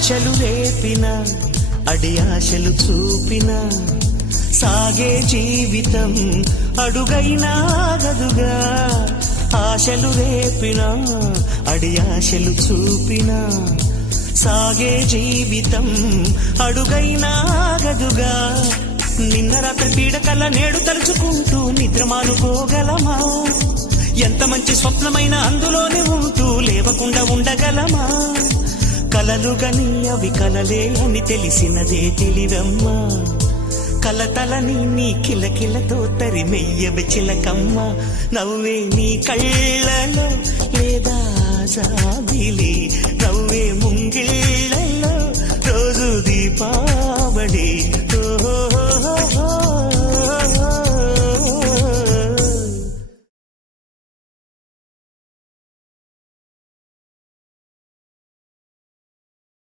ఆశలు రేపిన అడి ఆశలు చూపిన సాగే జీవితం అడుగైనా గదుగా. ఆశలు రేపిన అడి ఆశలు చూపిన సాగే జీవితం అడుగైనా గదుగా. నిన్న రాత్రి పీడకల నేడు తలుచుకుంటూ నిద్రమానుకోగలమా? ఎంత మంచి స్వప్నమైన అందులోనే ఉంటూ లేవకుండా ఉండగలమా? కలలుగని అవి కలలే అని తెలిసినదే తెలివమ్మా. కలతలని నీ కిలకిలతో తరిమెయ్యవి చిలకమ్మ. నవ్వే నీ కళ్ళలో లేదా జాబిలి, నవ్వే ముంగిళ్ళ